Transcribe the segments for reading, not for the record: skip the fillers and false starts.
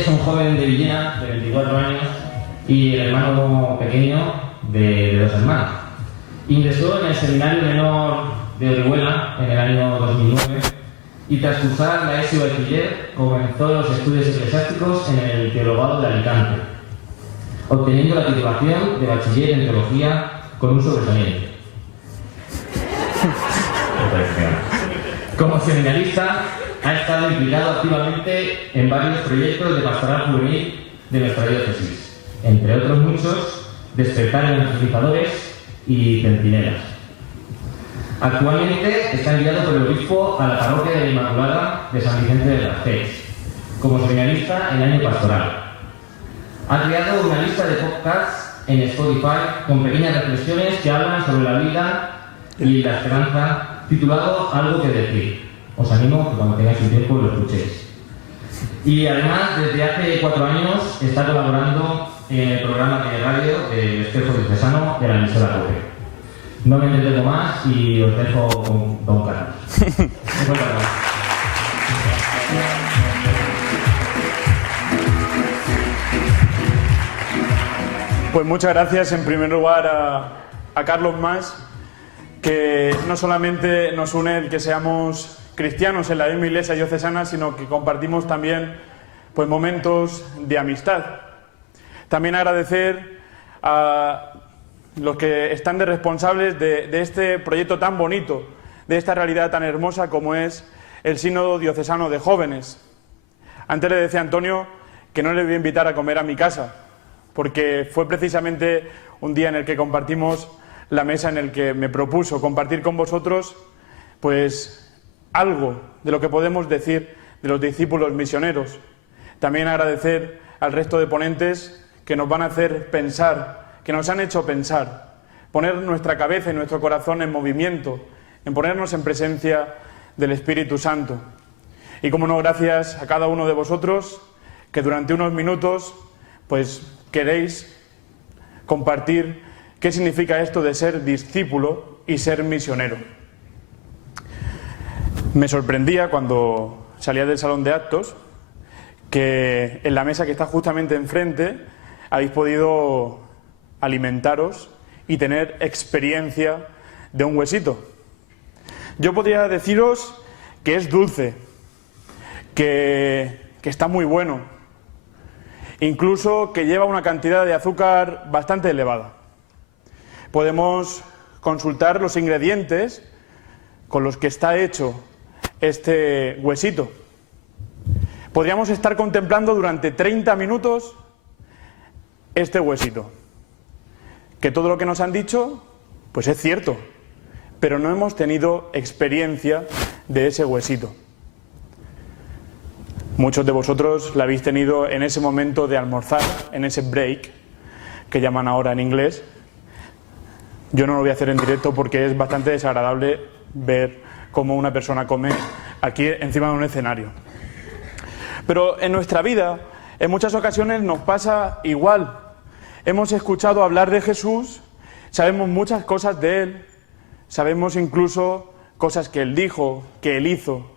es un joven de Villena, de 24 años, y el hermano pequeño de 2 hermanos. Ingresó en el Seminario Menor de Orihuela en el año 2009 y tras cursar la ESO bachiller comenzó los estudios eclesiásticos en el Teologado de Alicante, obteniendo la titulación de bachiller en teología con un sobresaliente. Como seminarista ha estado implicado activamente en varios proyectos de pastoral juvenil de nuestra diócesis, entre otros muchos, Despertar Evangelizadores y Centinelas. Actualmente está enviado por el obispo a la parroquia de la Inmaculada de San Vicente de las Pérez, como seminarista en año pastoral. Ha creado una lista de podcasts en Spotify con pequeñas reflexiones que hablan sobre la vida y la esperanza, titulado Algo que decir. Os animo a que cuando tengáis un tiempo lo escuchéis. Y además, desde hace 4 años está colaborando en el programa de radio del Espejo Diocesano de la emisora COPE. No me entretengo más y os dejo con don Carlos. Pues muchas gracias en primer lugar a Carlos Mas, que no solamente nos une el que seamos cristianos en la misma iglesia diocesana, sino que compartimos también pues, momentos de amistad. También agradecer a los que están de responsables de este proyecto tan bonito, de esta realidad tan hermosa como es el Sínodo Diocesano de Jóvenes. Antes le decía a Antonio que no le voy a invitar a comer a mi casa, porque fue precisamente un día en el que compartimos la mesa, en el que me propuso compartir con vosotros pues algo de lo que podemos decir de los discípulos misioneros. También agradecer al resto de ponentes que nos van a hacer pensar, que nos han hecho pensar, poner nuestra cabeza y nuestro corazón en movimiento, en ponernos en presencia del Espíritu Santo. Y como no, gracias a cada uno de vosotros que durante unos minutos pues queréis compartir qué significa esto de ser discípulo y ser misionero. Me sorprendía cuando salía del salón de actos que en la mesa que está justamente enfrente habéis podido alimentaros y tener experiencia de un huesito. Yo podría deciros que es dulce, que está muy bueno, incluso que lleva una cantidad de azúcar bastante elevada. Podemos consultar los ingredientes con los que está hecho este huesito. Podríamos estar contemplando durante 30 minutos este huesito. Que todo lo que nos han dicho, pues es cierto, pero no hemos tenido experiencia de ese huesito. Muchos de vosotros la habéis tenido en ese momento de almorzar, en ese break, que llaman ahora en inglés. Yo no lo voy a hacer en directo porque es bastante desagradable ver cómo una persona come aquí encima de un escenario. Pero en nuestra vida, en muchas ocasiones nos pasa igual. Hemos escuchado hablar de Jesús, sabemos muchas cosas de Él, sabemos incluso cosas que Él dijo, que Él hizo.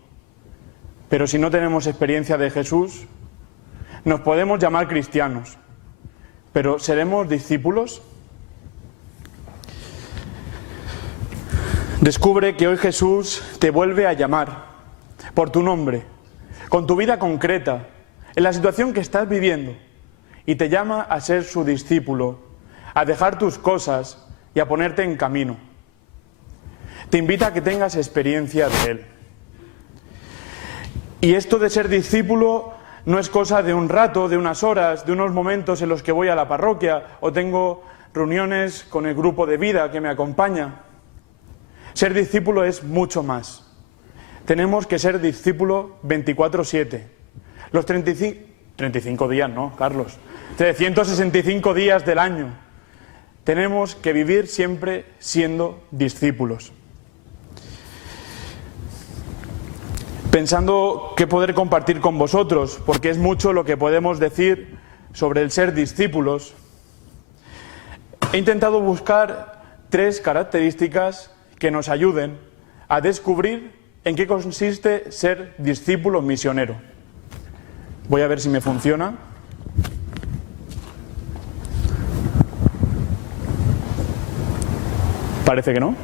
Pero si no tenemos experiencia de Jesús, nos podemos llamar cristianos, pero ¿seremos discípulos? Descubre que hoy Jesús te vuelve a llamar por tu nombre, con tu vida concreta, en la situación que estás viviendo, y te llama a ser su discípulo, a dejar tus cosas y a ponerte en camino. Te invita a que tengas experiencia de Él. Y esto de ser discípulo no es cosa de un rato, de unas horas, de unos momentos en los que voy a la parroquia o tengo reuniones con el grupo de vida que me acompaña. Ser discípulo es mucho más. Tenemos que ser discípulo 24/7. Los 35 días, ¿no, Carlos? 365 días del año. Tenemos que vivir siempre siendo discípulos. Pensando qué poder compartir con vosotros, porque es mucho lo que podemos decir sobre el ser discípulos, he intentado buscar 3 características que nos ayuden a descubrir en qué consiste ser discípulo misionero. Voy a ver si me funciona. Parece que no.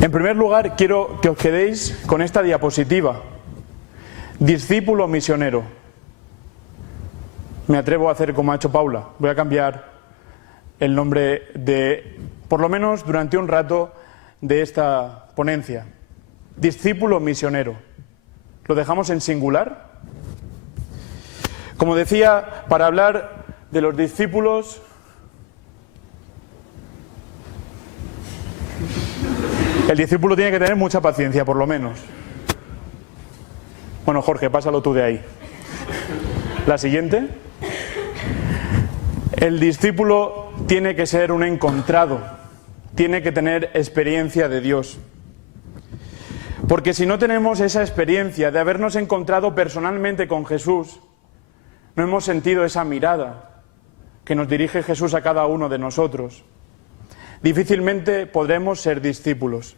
En primer lugar, quiero que os quedéis con esta diapositiva. Discípulo misionero. Me atrevo a hacer como ha hecho Paula. Voy a cambiar el nombre de, por lo menos durante un rato, de esta ponencia. Discípulo misionero. ¿Lo dejamos en singular? Como decía, para hablar de los discípulos, el discípulo tiene que tener mucha paciencia, por lo menos. Bueno, Jorge, pásalo tú de ahí. La siguiente. El discípulo tiene que ser un encontrado, tiene que tener experiencia de Dios. Porque si no tenemos esa experiencia de habernos encontrado personalmente con Jesús, no hemos sentido esa mirada que nos dirige Jesús a cada uno de nosotros, difícilmente podremos ser discípulos.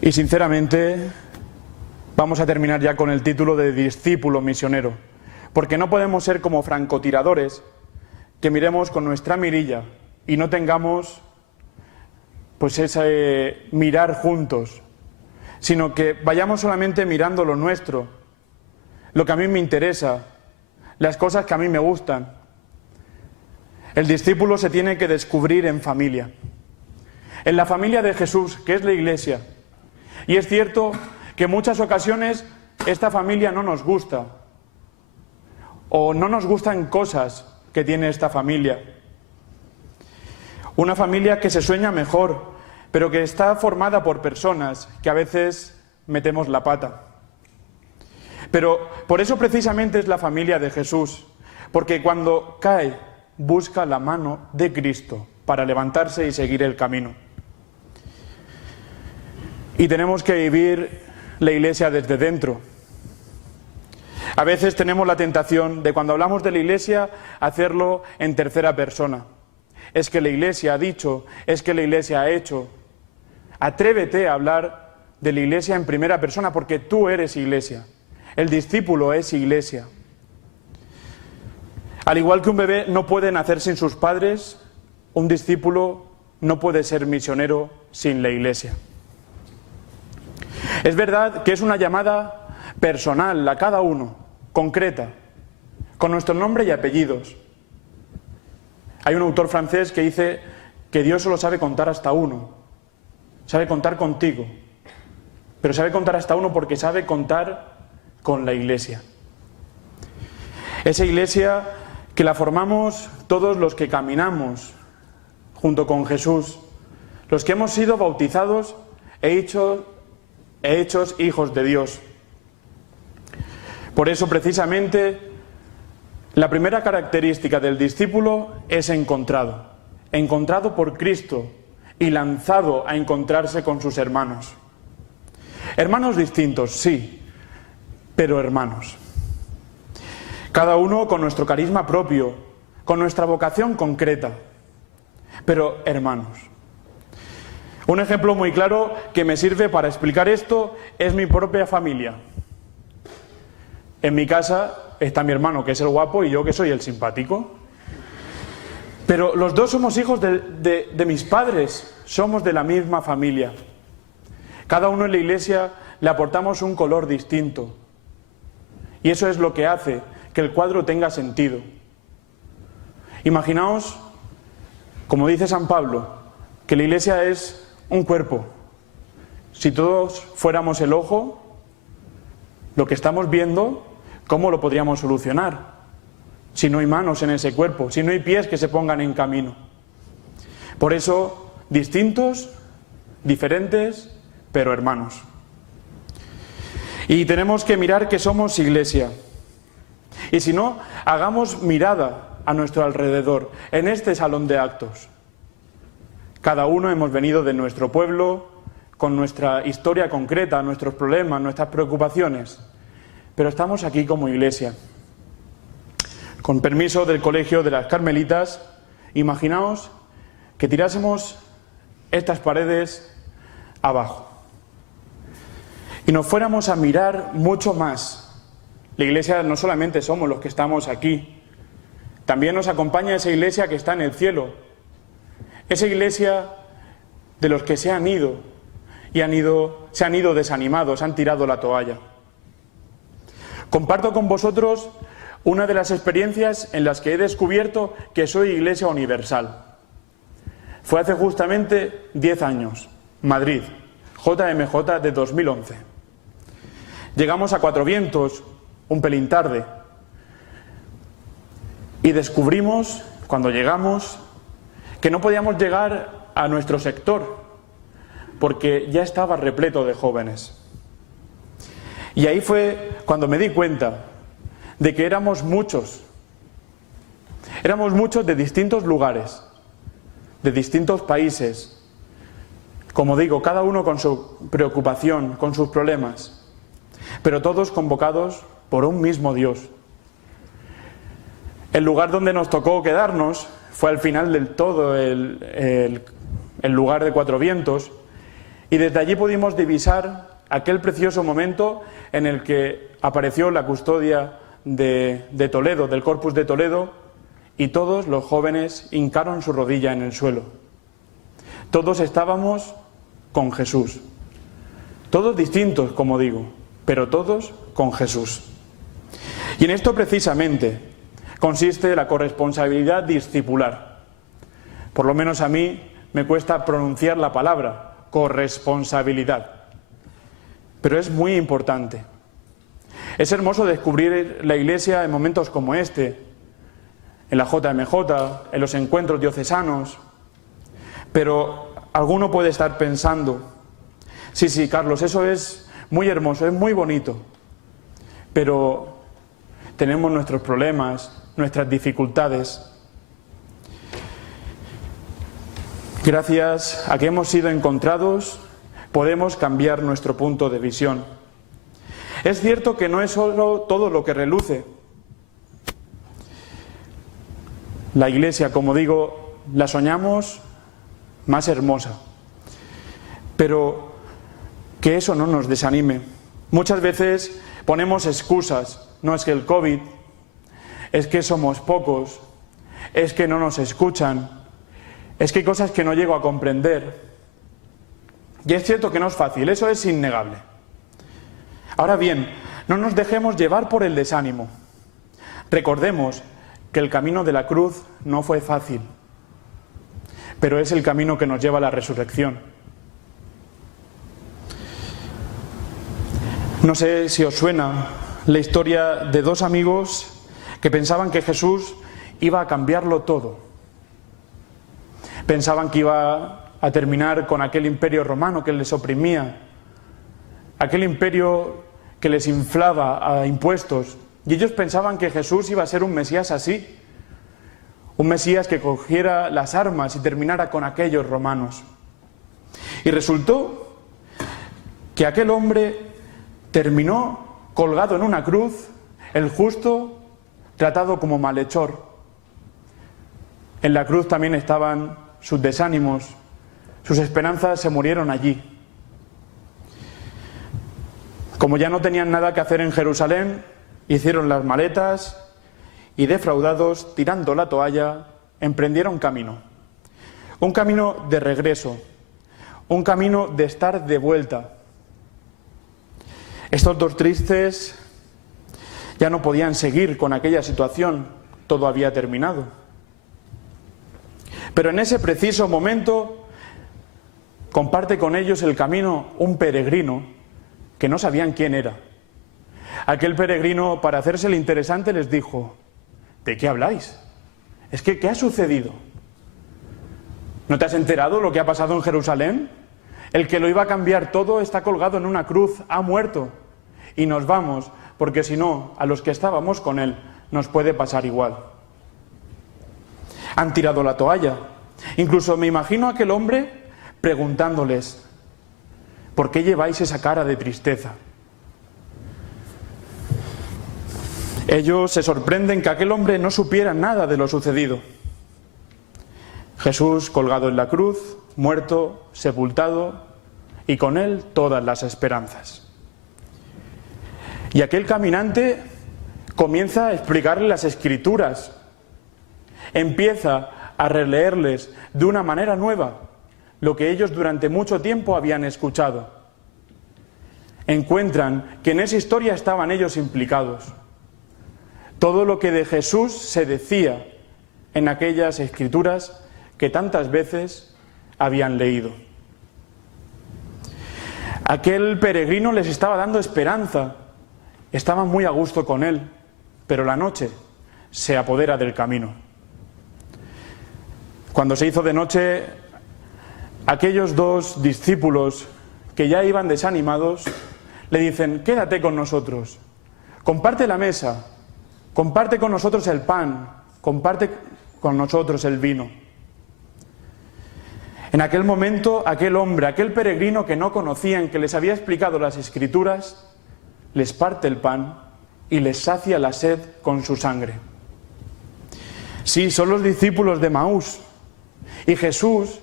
Y sinceramente, vamos a terminar ya con el título de discípulo misionero, porque no podemos ser como francotiradores que miremos con nuestra mirilla y no tengamos pues ese mirar juntos, sino que vayamos solamente mirando lo nuestro, lo que a mí me interesa, las cosas que a mí me gustan. El discípulo se tiene que descubrir en familia, en la familia de Jesús, que es la Iglesia. Y es cierto que en muchas ocasiones esta familia no nos gusta, o no nos gustan cosas que tiene esta familia. Una familia que se sueña mejor, pero que está formada por personas que a veces metemos la pata. Pero por eso precisamente es la familia de Jesús, porque cuando cae, busca la mano de Cristo para levantarse y seguir el camino. Y tenemos que vivir la Iglesia desde dentro. A veces tenemos la tentación de, cuando hablamos de la Iglesia, hacerlo en tercera persona. Es que la Iglesia ha dicho, es que la Iglesia ha hecho. Atrévete a hablar de la Iglesia en primera persona, porque tú eres Iglesia. El discípulo es Iglesia. Al igual que un bebé no puede nacer sin sus padres, un discípulo no puede ser misionero sin la Iglesia. Es verdad que es una llamada personal a cada uno, concreta, con nuestro nombre y apellidos. Hay un autor francés que dice que Dios solo sabe contar hasta uno, sabe contar contigo, pero sabe contar hasta uno porque sabe contar con la Iglesia. Esa Iglesia que la formamos todos los que caminamos junto con Jesús, los que hemos sido bautizados e hechos hijos de Dios. Por eso, precisamente, la primera característica del discípulo es encontrado por Cristo y lanzado a encontrarse con sus hermanos. Hermanos distintos, sí, pero hermanos. Cada uno con nuestro carisma propio, con nuestra vocación concreta, pero hermanos. Un ejemplo muy claro que me sirve para explicar esto es mi propia familia. En mi casa está mi hermano, que es el guapo, y yo, que soy el simpático. Pero los dos somos hijos de mis padres, somos de la misma familia. Cada uno en la Iglesia le aportamos un color distinto. Y eso es lo que hace que el cuadro tenga sentido. Imaginaos, como dice San Pablo, que la Iglesia es un cuerpo. Si todos fuéramos el ojo, lo que estamos viendo, ¿cómo lo podríamos solucionar? Si no hay manos en ese cuerpo, si no hay pies que se pongan en camino. Por eso, distintos, diferentes, pero hermanos. Y tenemos que mirar que somos Iglesia. Y si no, hagamos mirada a nuestro alrededor, en este salón de actos. Cada uno hemos venido de nuestro pueblo, con nuestra historia concreta, nuestros problemas, nuestras preocupaciones. Pero estamos aquí como Iglesia. Con permiso del Colegio de las Carmelitas, imaginaos que tirásemos estas paredes abajo. y nos fuéramos a mirar mucho más. La iglesia no solamente somos los que estamos aquí, también nos acompaña esa iglesia que está en el cielo, esa iglesia de los que se han ido desanimados, han tirado la toalla. Comparto con vosotros una de las experiencias en las que he descubierto que soy iglesia universal. Fue hace justamente 10 años, Madrid, JMJ de 2011. Llegamos a Cuatro Vientos, un pelín tarde, y descubrimos, cuando llegamos, que no podíamos llegar a nuestro sector, porque ya estaba repleto de jóvenes. Y ahí fue cuando me di cuenta de que éramos muchos de distintos lugares, de distintos países, como digo, cada uno con su preocupación, con sus problemas, pero todos convocados por un mismo Dios. El lugar donde nos tocó quedarnos fue al final del todo el lugar de Cuatro Vientos, y desde allí pudimos divisar aquel precioso momento en el que apareció la custodia de Toledo, del Corpus de Toledo, y todos los jóvenes hincaron su rodilla en el suelo. Todos estábamos con Jesús, todos distintos, como digo, pero todos con Jesús. Y en esto precisamente consiste la corresponsabilidad discipular. Por lo menos a mí me cuesta pronunciar la palabra corresponsabilidad, pero es muy importante. Es hermoso descubrir la iglesia en momentos como este, en la JMJ, en los encuentros diocesanos, pero alguno puede estar pensando, sí, Carlos, eso es muy hermoso, es muy bonito, pero tenemos nuestros problemas, nuestras dificultades. Gracias a que hemos sido encontrados, podemos cambiar nuestro punto de visión. Es cierto que no es solo todo lo que reluce. La iglesia, como digo, la soñamos más hermosa, pero que eso no nos desanime. Muchas veces ponemos excusas, no es que el COVID, es que somos pocos, es que no nos escuchan, es que hay cosas que no llego a comprender. Y es cierto que no es fácil, eso es innegable. Ahora bien, no nos dejemos llevar por el desánimo. Recordemos que el camino de la cruz no fue fácil, pero es el camino que nos lleva a la resurrección. No sé si os suena la historia de dos amigos que pensaban que Jesús iba a cambiarlo todo. Pensaban que iba a terminar con aquel imperio romano que les oprimía, aquel imperio que les inflaba a impuestos, y ellos pensaban que Jesús iba a ser un Mesías así, un Mesías que cogiera las armas y terminara con aquellos romanos. Y resultó que aquel hombre terminó colgado en una cruz, el justo tratado como malhechor. En la cruz también estaban sus desánimos, sus esperanzas se murieron allí. Como ya no tenían nada que hacer en Jerusalén, hicieron las maletas y, defraudados, tirando la toalla, emprendieron camino. Un camino de regreso, un camino de estar de vuelta. Estos dos tristes ya no podían seguir con aquella situación, todo había terminado. Pero en ese preciso momento comparte con ellos el camino un peregrino que no sabían quién era. Aquel peregrino, para hacerse el interesante, les dijo: ¿de qué habláis? Es que, ¿qué ha sucedido? ¿No te has enterado lo que ha pasado en Jerusalén? El que lo iba a cambiar todo está colgado en una cruz, ha muerto. Y nos vamos, porque si no, a los que estábamos con él nos puede pasar igual. Han tirado la toalla. Incluso me imagino a aquel hombre preguntándoles: ¿por qué lleváis esa cara de tristeza? Ellos se sorprenden que aquel hombre no supiera nada de lo sucedido. Jesús colgado en la cruz, muerto, sepultado, y con él todas las esperanzas. Y aquel caminante comienza a explicarle las Escrituras, empieza a releerles de una manera nueva lo que ellos durante mucho tiempo habían escuchado. Encuentran que en esa historia estaban ellos implicados. Todo lo que de Jesús se decía en aquellas Escrituras que tantas veces habían leído. Aquel peregrino les estaba dando esperanza, estaban muy a gusto con él, pero la noche se apodera del camino. Cuando se hizo de noche, aquellos dos discípulos que ya iban desanimados le dicen: quédate con nosotros, comparte la mesa, comparte con nosotros el pan, comparte con nosotros el vino. En aquel momento, aquel hombre, aquel peregrino que no conocían, que les había explicado las Escrituras, les parte el pan y les sacia la sed con su sangre. Sí, son los discípulos de Emaús. Y Jesús,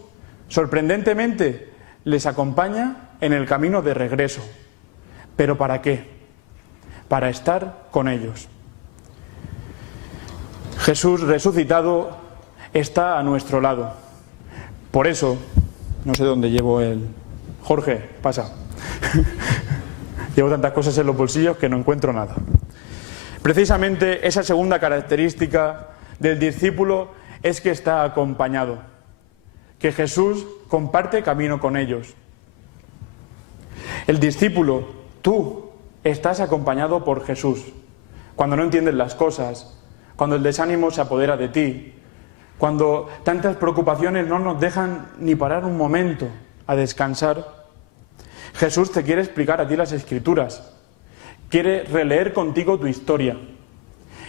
sorprendentemente, les acompaña en el camino de regreso. ¿Pero para qué? Para estar con ellos. Jesús resucitado está a nuestro lado. Por eso, no sé dónde llevo el... Jorge, pasa. Llevo tantas cosas en los bolsillos que no encuentro nada. Precisamente esa segunda característica del discípulo es que está acompañado, que Jesús comparte camino con ellos. El discípulo, tú, estás acompañado por Jesús. Cuando no entiendes las cosas, cuando el desánimo se apodera de ti, cuando tantas preocupaciones no nos dejan ni parar un momento a descansar, Jesús te quiere explicar a ti las Escrituras, quiere releer contigo tu historia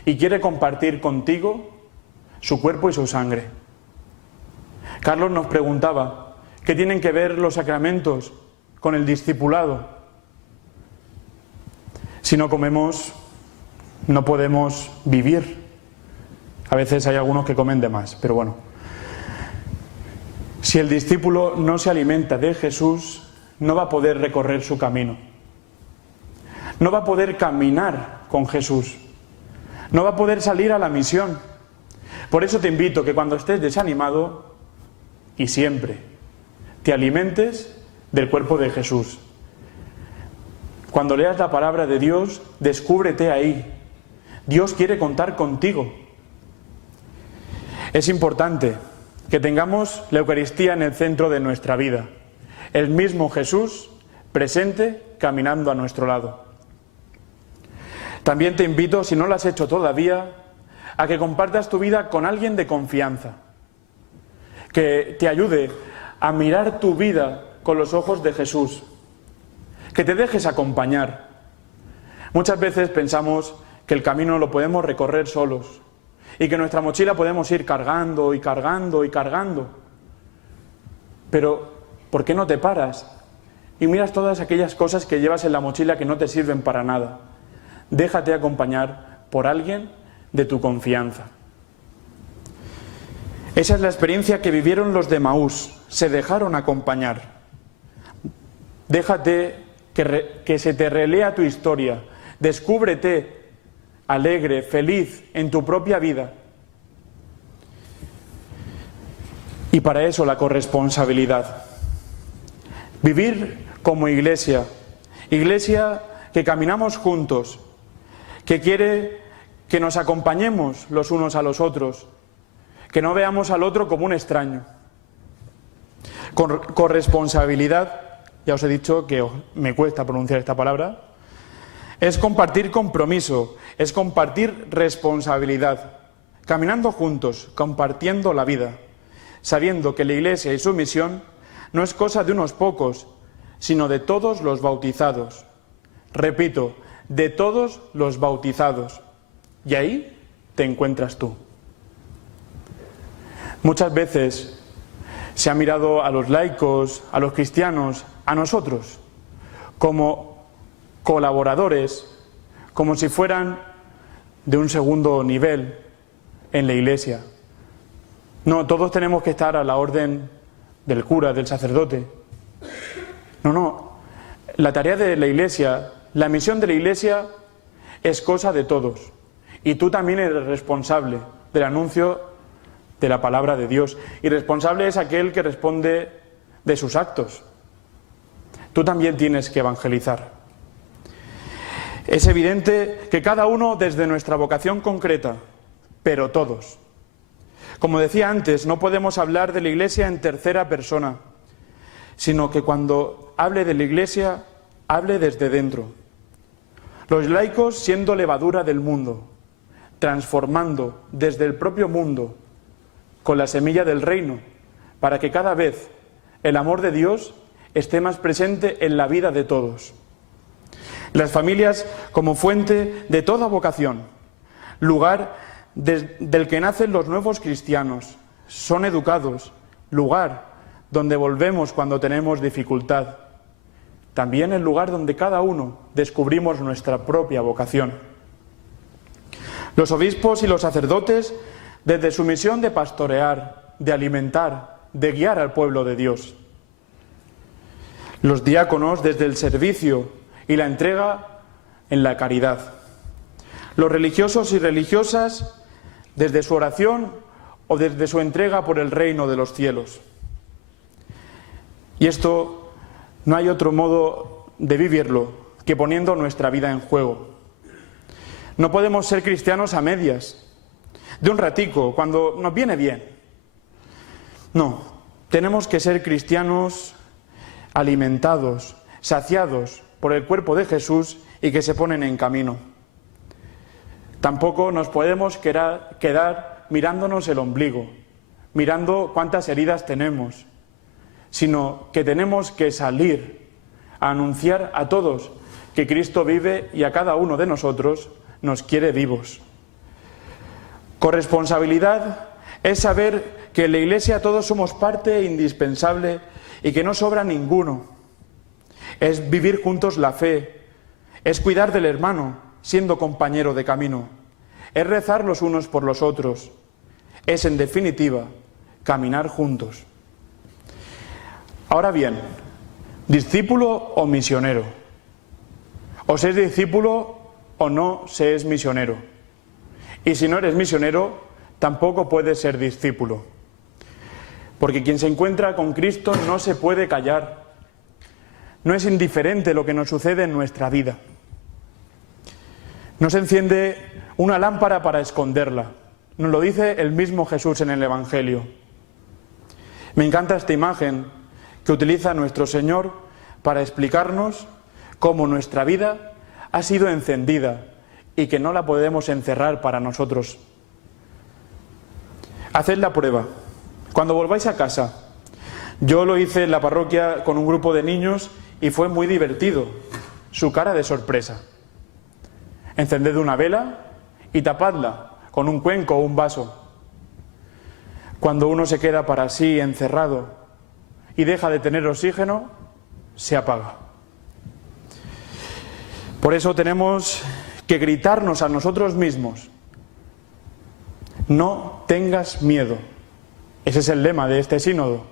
y quiere compartir contigo su cuerpo y su sangre. Carlos nos preguntaba, ¿qué tienen que ver los sacramentos con el discipulado? Si no comemos, no podemos vivir. A veces hay algunos que comen de más, pero bueno. Si el discípulo no se alimenta de Jesús, no va a poder recorrer su camino. No va a poder caminar con Jesús. No va a poder salir a la misión. Por eso te invito que cuando estés desanimado, y siempre, te alimentes del cuerpo de Jesús. Cuando leas la palabra de Dios, descúbrete ahí. Dios quiere contar contigo. Es importante que tengamos la Eucaristía en el centro de nuestra vida. El mismo Jesús presente caminando a nuestro lado. También te invito, si no lo has hecho todavía, a que compartas tu vida con alguien de confianza, que te ayude a mirar tu vida con los ojos de Jesús, que te dejes acompañar. Muchas veces pensamos que el camino lo podemos recorrer solos y que nuestra mochila podemos ir cargando y cargando y cargando. Pero, ¿por qué no te paras y miras todas aquellas cosas que llevas en la mochila que no te sirven para nada? Déjate acompañar por alguien de tu confianza. Esa es la experiencia que vivieron los de Emaús, se dejaron acompañar. Déjate que se te relea tu historia, descúbrete alegre, feliz en tu propia vida. Y para eso la corresponsabilidad. Vivir como iglesia, iglesia que caminamos juntos, que quiere que nos acompañemos los unos a los otros, que no veamos al otro como un extraño. Corresponsabilidad, ya os he dicho que me cuesta pronunciar esta palabra, es compartir compromiso, es compartir responsabilidad, caminando juntos, compartiendo la vida, sabiendo que la Iglesia y su misión no es cosa de unos pocos, sino de todos los bautizados. Repito, de todos los bautizados. Y ahí te encuentras tú. Muchas veces se ha mirado a los laicos, a los cristianos, a nosotros, como colaboradores, como si fueran de un segundo nivel en la Iglesia. No, todos tenemos que estar a la orden del cura, del sacerdote. No, la tarea de la Iglesia, la misión de la Iglesia es cosa de todos. Y tú también eres responsable del anuncio de la palabra de Dios. Y responsable es aquel que responde de sus actos. Tú también tienes que evangelizar. Es evidente que cada uno desde nuestra vocación concreta, pero todos. Como decía antes, no podemos hablar de la Iglesia en tercera persona, sino que cuando hable de la Iglesia, hable desde dentro. Los laicos siendo levadura del mundo, transformando desde el propio mundo con la semilla del reino, para que cada vez el amor de Dios esté más presente en la vida de todos. Las familias como fuente de toda vocación, lugar del que nacen los nuevos cristianos, son educados, lugar donde volvemos cuando tenemos dificultad, también el lugar donde cada uno descubrimos nuestra propia vocación. Los obispos y los sacerdotes, desde su misión de pastorear, de alimentar, de guiar al pueblo de Dios. Los diáconos, desde el servicio y la entrega en la caridad. Los religiosos y religiosas, desde su oración o desde su entrega por el reino de los cielos. Y esto no hay otro modo de vivirlo que poniendo nuestra vida en juego. No podemos ser cristianos a medias, de un ratico, cuando nos viene bien. No, tenemos que ser cristianos alimentados, saciados por el cuerpo de Jesús y que se ponen en camino. Tampoco nos podemos quedar mirándonos el ombligo, mirando cuántas heridas tenemos, sino que tenemos que salir a anunciar a todos que Cristo vive y a cada uno de nosotros nos quiere vivos. Corresponsabilidad es saber que en la Iglesia todos somos parte indispensable y que no sobra ninguno. Es vivir juntos la fe, es cuidar del hermano, siendo compañero de camino, es rezar los unos por los otros, es en definitiva caminar juntos. Ahora bien, ¿discípulo o misionero? O se es discípulo o no se es misionero. Y si no eres misionero, tampoco puedes ser discípulo. Porque quien se encuentra con Cristo no se puede callar. No es indiferente lo que nos sucede en nuestra vida. No se enciende una lámpara para esconderla. Nos lo dice el mismo Jesús en el Evangelio. Me encanta esta imagen que utiliza nuestro Señor para explicarnos cómo nuestra vida ha sido encendida y que no la podemos encerrar para nosotros. Haced la prueba. Cuando volváis a casa, yo lo hice en la parroquia con un grupo de niños y fue muy divertido, su cara de sorpresa. Encended una vela y tapadla con un cuenco o un vaso. Cuando uno se queda para sí encerrado y deja de tener oxígeno, se apaga. Por eso tenemos que gritarnos a nosotros mismos: no tengas miedo. Ese es el lema de este sínodo.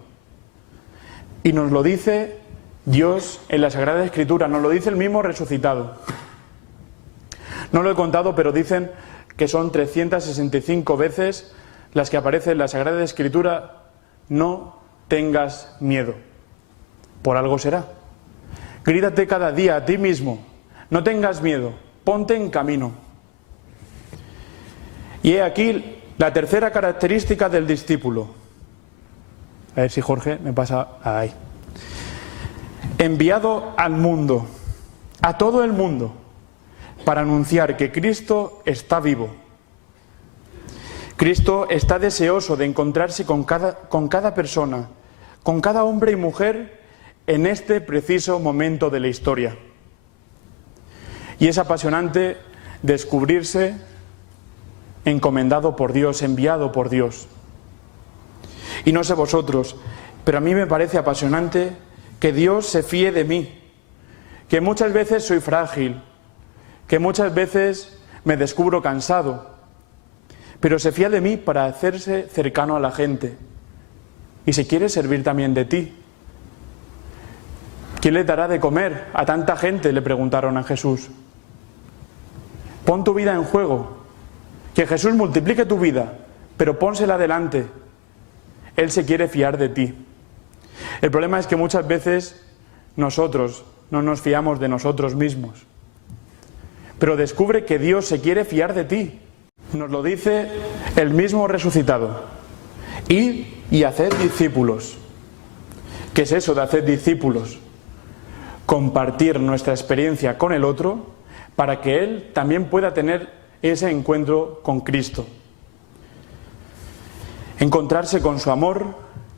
Y nos lo dice Dios en la Sagrada Escritura, nos lo dice el mismo resucitado. No lo he contado, pero dicen que son 365 veces las que aparece en la Sagrada Escritura: no tengas miedo. Por algo será. Grítate cada día a ti mismo: no tengas miedo, ponte en camino. Y he aquí la tercera característica del discípulo. A ver si Jorge me pasa ahí. Enviado al mundo, a todo el mundo, para anunciar que Cristo está vivo. Cristo está deseoso de encontrarse con cada persona, con cada hombre y mujer en este preciso momento de la historia. Y es apasionante descubrirse encomendado por Dios, enviado por Dios. Y no sé vosotros, pero a mí me parece apasionante que Dios se fíe de mí, que muchas veces soy frágil, que muchas veces me descubro cansado, pero se fía de mí para hacerse cercano a la gente. Y se quiere servir también de ti. ¿Quién le dará de comer a tanta gente?, le preguntaron a Jesús. Pon tu vida en juego. Que Jesús multiplique tu vida, pero pónsela adelante. Él se quiere fiar de ti. El problema es que muchas veces nosotros no nos fiamos de nosotros mismos. Pero descubre que Dios se quiere fiar de ti. Nos lo dice el mismo resucitado. Id y haced discípulos. ¿Qué es eso de hacer discípulos? Compartir nuestra experiencia con el otro para que él también pueda tener ese encuentro con Cristo. Encontrarse con su amor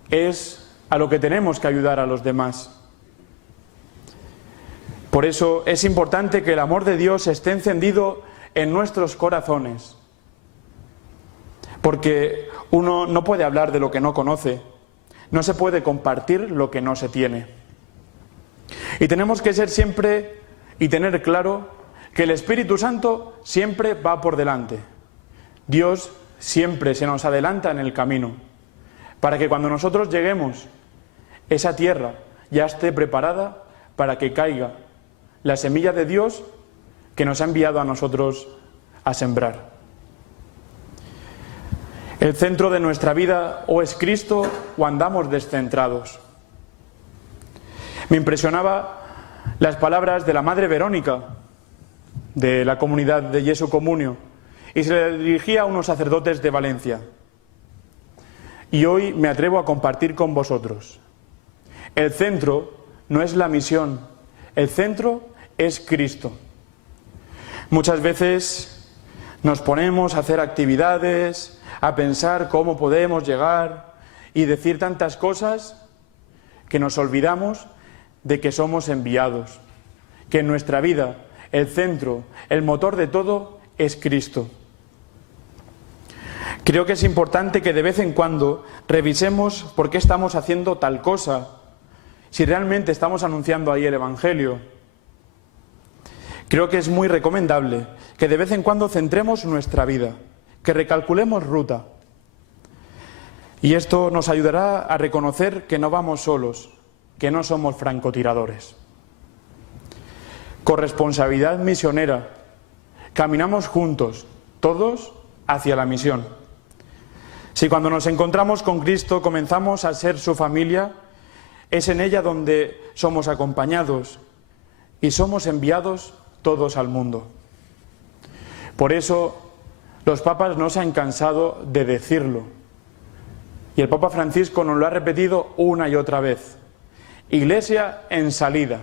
es a lo que tenemos que ayudar a los demás. Por eso es importante que el amor de Dios esté encendido en nuestros corazones. Porque uno no puede hablar de lo que no conoce, no se puede compartir lo que no se tiene. Y tenemos que ser siempre y tener claro que el Espíritu Santo siempre va por delante. Dios siempre se nos adelanta en el camino, para que cuando nosotros lleguemos, esa tierra ya esté preparada para que caiga la semilla de Dios que nos ha enviado a nosotros a sembrar. El centro de nuestra vida o es Cristo o andamos descentrados. Me impresionaba las palabras de la Madre Verónica, de la comunidad de Jesu Comunio, y se le dirigía a unos sacerdotes de Valencia. Y hoy me atrevo a compartir con vosotros. El centro no es la misión, el centro es Cristo. Muchas veces nos ponemos a hacer actividades, a pensar cómo podemos llegar y decir tantas cosas que nos olvidamos de que somos enviados, que en nuestra vida el centro, el motor de todo es Cristo. Creo que es importante que de vez en cuando revisemos por qué estamos haciendo tal cosa, si realmente estamos anunciando ahí el Evangelio. Creo que es muy recomendable que de vez en cuando centremos nuestra vida, que recalculemos ruta. Y esto nos ayudará a reconocer que no vamos solos, que no somos francotiradores. Corresponsabilidad misionera. Caminamos juntos, todos, hacia la misión. Si cuando nos encontramos con Cristo comenzamos a ser su familia, es en ella donde somos acompañados y somos enviados todos al mundo. Por eso los papas no se han cansado de decirlo. Y el Papa Francisco nos lo ha repetido una y otra vez. Iglesia en salida.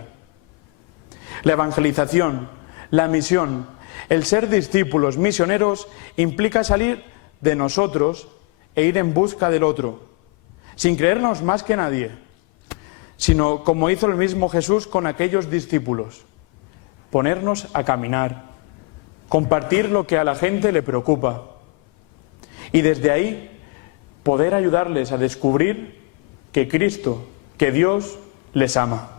La evangelización, la misión, el ser discípulos misioneros implica salir de nosotros e ir en busca del otro, sin creernos más que nadie, sino como hizo el mismo Jesús con aquellos discípulos, ponernos a caminar, compartir lo que a la gente le preocupa y desde ahí poder ayudarles a descubrir que Cristo, que Dios les ama.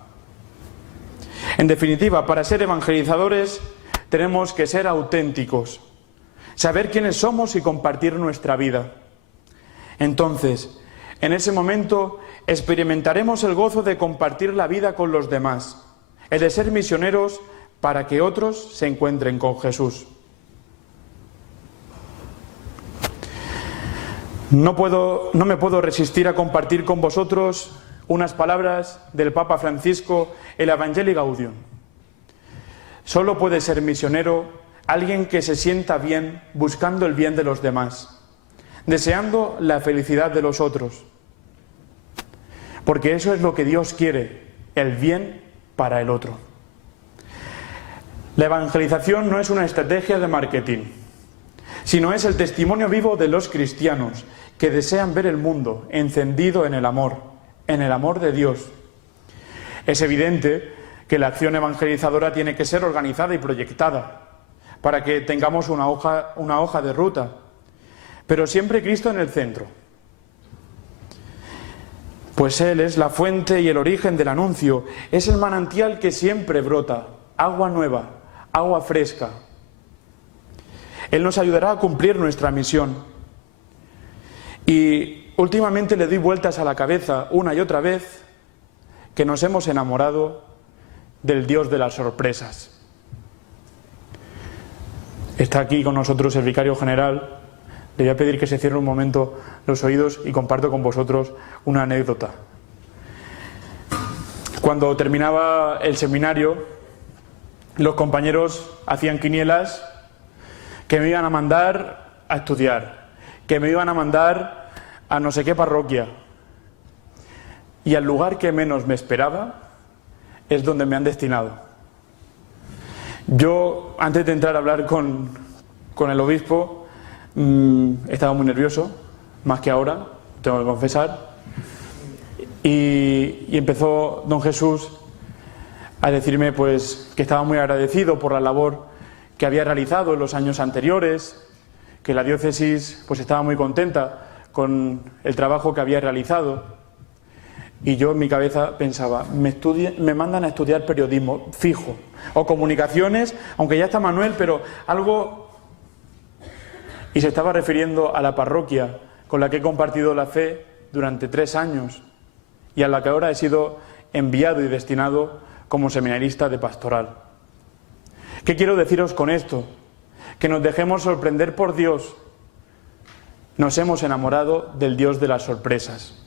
En definitiva, para ser evangelizadores tenemos que ser auténticos, saber quiénes somos y compartir nuestra vida. Entonces, en ese momento experimentaremos el gozo de compartir la vida con los demás, el de ser misioneros para que otros se encuentren con Jesús. No me puedo resistir a compartir con vosotros unas palabras del Papa Francisco, el Evangelii Gaudium. Solo puede ser misionero alguien que se sienta bien buscando el bien de los demás, deseando la felicidad de los otros. Porque eso es lo que Dios quiere, el bien para el otro. La evangelización no es una estrategia de marketing, sino es el testimonio vivo de los cristianos que desean ver el mundo encendido en el amor de Dios. Es evidente que la acción evangelizadora tiene que ser organizada y proyectada para que tengamos una hoja de ruta, pero siempre Cristo en el centro. Pues Él es la fuente y el origen del anuncio, es el manantial que siempre brota, agua nueva, agua fresca. Él nos ayudará a cumplir nuestra misión. Y últimamente le doy vueltas a la cabeza una y otra vez que nos hemos enamorado del Dios de las sorpresas. Está aquí con nosotros el vicario general. Le voy a pedir que se cierre un momento los oídos y comparto con vosotros una anécdota. Cuando terminaba el seminario, los compañeros hacían quinielas que me iban a mandar a estudiar, que me iban a mandar a no sé qué parroquia. Y al lugar que menos me esperaba es donde me han destinado. Yo, antes de entrar a hablar con el obispo, estaba muy nervioso, más que ahora, tengo que confesar. Y empezó don Jesús a decirme pues que estaba muy agradecido por la labor que había realizado en los años anteriores, que la diócesis pues estaba muy contenta con el trabajo que había realizado. Y yo en mi cabeza pensaba, me mandan a estudiar periodismo fijo, o comunicaciones, aunque ya está Manuel, pero algo... Y se estaba refiriendo a la parroquia con la que he compartido la fe durante 3 años y a la que ahora he sido enviado y destinado como seminarista de pastoral. ¿Qué quiero deciros con esto? Que nos dejemos sorprender por Dios. Nos hemos enamorado del Dios de las sorpresas.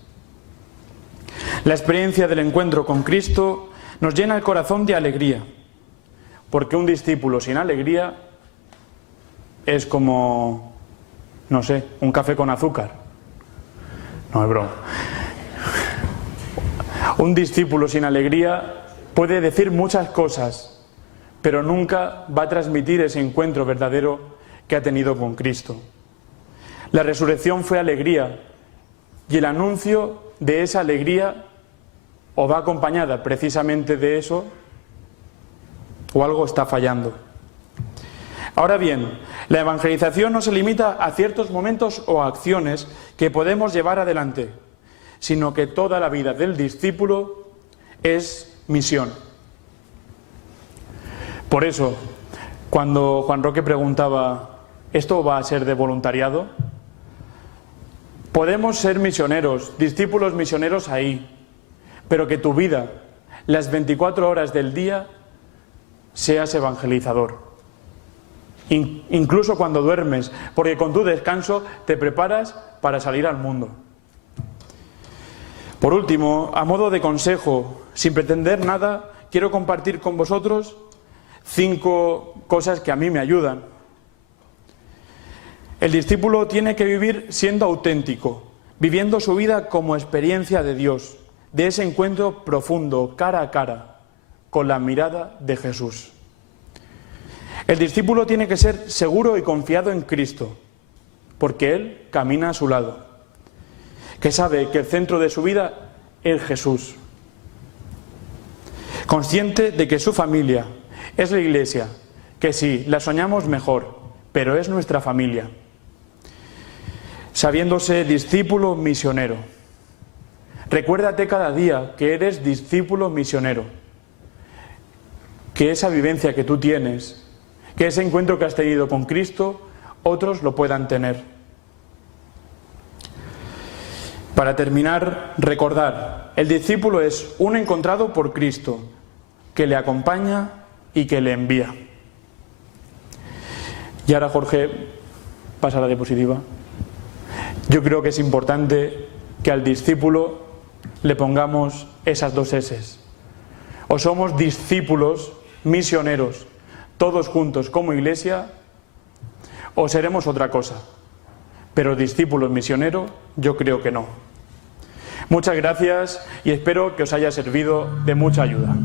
La experiencia del encuentro con Cristo nos llena el corazón de alegría, porque un discípulo sin alegría es como, no sé, un café con azúcar. No es broma. Un discípulo sin alegría puede decir muchas cosas, pero nunca va a transmitir ese encuentro verdadero que ha tenido con Cristo. La resurrección fue alegría, y el anuncio de esa alegría o va acompañada precisamente de eso, o algo está fallando. Ahora bien, la evangelización no se limita a ciertos momentos o acciones que podemos llevar adelante, sino que toda la vida del discípulo es misión. Por eso, cuando Juan Roque preguntaba, ¿esto va a ser de voluntariado? Podemos ser misioneros, discípulos misioneros ahí, pero que tu vida, las 24 horas del día, seas evangelizador. Incluso cuando duermes, porque con tu descanso te preparas para salir al mundo. Por último, a modo de consejo, sin pretender nada, quiero compartir con vosotros 5 cosas que a mí me ayudan. El discípulo tiene que vivir siendo auténtico, viviendo su vida como experiencia de Dios, de ese encuentro profundo, cara a cara, con la mirada de Jesús. El discípulo tiene que ser seguro y confiado en Cristo, porque Él camina a su lado, que sabe que el centro de su vida es Jesús. Consciente de que su familia es la Iglesia, que sí, la soñamos mejor, pero es nuestra familia. Sabiéndose discípulo misionero. Recuérdate cada día que eres discípulo misionero, que esa vivencia que tú tienes, que ese encuentro que has tenido con Cristo, otros lo puedan tener. Para terminar, recordar, el discípulo es un encontrado por Cristo, que le acompaña y que le envía. Y ahora, Jorge, pasa a la diapositiva. Yo creo que es importante que al discípulo le pongamos esas 2 S. O somos discípulos misioneros, todos juntos como Iglesia, o seremos otra cosa. Pero discípulos misioneros, yo creo que no. Muchas gracias y espero que os haya servido de mucha ayuda.